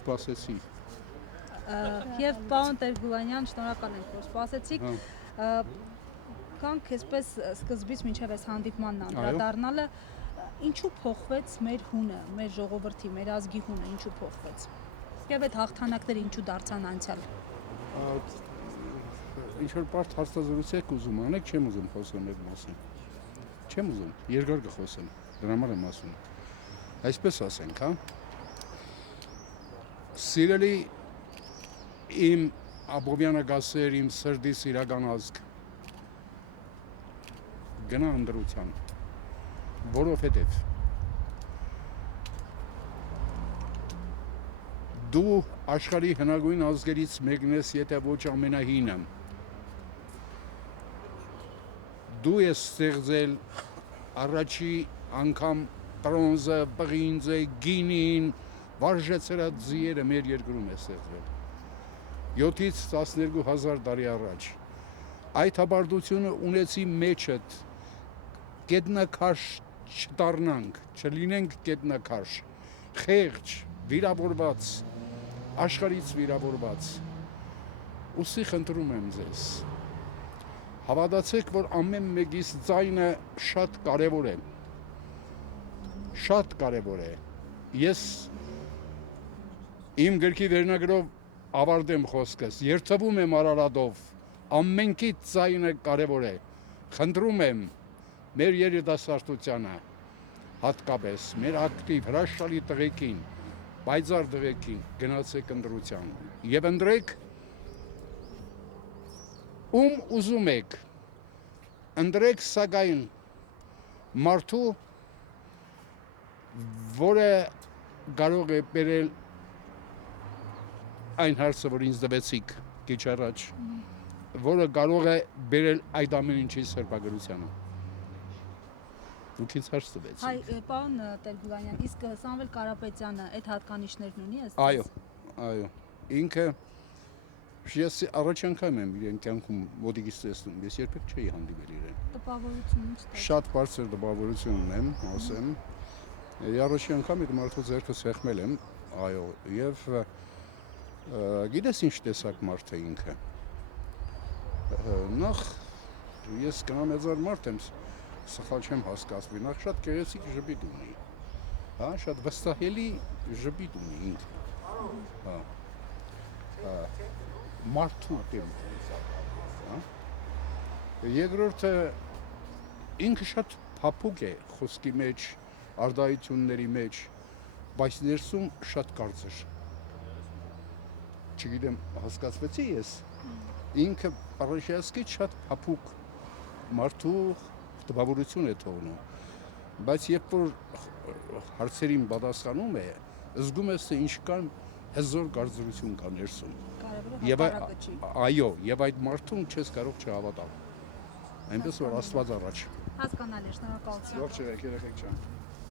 սպասեցի։ Եվ պարոն Տեր-Գուլանյան, շնորհակալ ենք, որ սպասեցիք։ Կանք այսպես սկզբից մինչև այս հանդիպմանն անդրադառնալը, ինչու փոխվեց մեր հունը, մեր ժողովրդի, մեր ազգի հունը, ինչու փոխվեց։ Եվ այդ հաղթանակները ինչու դարձան անցյալ։ Ինչ որ բարդ հարցազրույց ուզում անեք, չեմ ուզում խոսեմ այդ մասին։ Չեմ ուզում, երկար կխոսեմ, դրա համար եմ ասում։ Այսպես ասենք, հա։ Սիրելի իմ Աբովյանագասեր, իմ սրտիս իրական ազգ, գնա ընդրության, որովհետև դու աշխարհի հնագույն ազգերից մեկն ես, եթե ոչ ամենահինը։ Դու ես ստեղծել առաջի անգամ բրոնզը, բղինձը, գինին, վարժեցրած ձիերը մեր երկրում է ստեղծվել։ 7-ից 12,000 տարի առաջ։ Այդ հաբարտությունը ունեցի մեջդ, գետնաքարշ չդառնանք, չլինենք գետնաքարշ, խեղճ, վիրավորված, աշխարհից վիրավորված։ Ուսի խնդրում եմ ձեզ, հավատացեք, որ ամեն մեկիս ձայնը շատ կարևոր է, շատ կարևոր է։ Ես իմ գրքի վերնագրով ավարտեմ խոսքս, երթվում եմ Արարատով, ամենքիդ ձայնը կարևոր է, խնդրում եմ մեր երիտասարդությանը, հատկապես մեր ակտիվ հրաշալի տղեկին, պայծառ տղեկին, գնացեք ընտրության եւ ընտրեք ում ուզում եք, ընտրեք սակայն մարդու, որը կարող է բերել այն հարցը, որ ինձ տվեցիք քիչ առաջ, որը կարող է բերել այդ ամեն ինչի սրբագրությանը։ Դուք ինձ հարց տվեցիք։ Հայ, պարոն Տեր-Գուլանյան, իսկ Սամվել Կարապետյանը այդ հատկանիշներն ունի ըստ Այո, ինքը ես առաջ անգամ եմ իրեն կյանքում մոտիկից տեսնում, ես երբեք չէի հանդիպել իրեն։ տպավորություն ինչ տա։ Շատ բարձր տպավորություն ունեմ, ասեմ։ Առաջի անգամ այդ մարդու ձեռքը սեղմել եմ, այո, եւ գիտես ինչ տեսակ մարդ է ինքը։ Նախ ես կնամեծար մարդ եմ, սխալ չեմ հասկացվի, նախ շատ գեղեցիկ ժպիտ ունի, հա, շատ վստահելի ժպիտ ունի ինքը, հա, մարդու դեմքից, հա։ Երկրորդը ինքը շատ փափուկ է խոսքի մեջ, արտահայտությունների մեջ, բայց ներսում շատ կարծր։ Չգիտեմ, հասկացվեցի ես, ինքը առաջացկից շատ փափուկ մարդու տպավորություն է թողնում, բայց երբ որ հարցերին պատասխանում է, զգում ես, թե ինչքան հզոր կարծրություն կա ներսում։ Այո, եւ այդ մարդուն չես կարող չհավատալ։ Այնպես որ Աստված առաջ։ Հասկանալի, շնորհակալություն։ Ողջ եղեք, երեխեք ջան։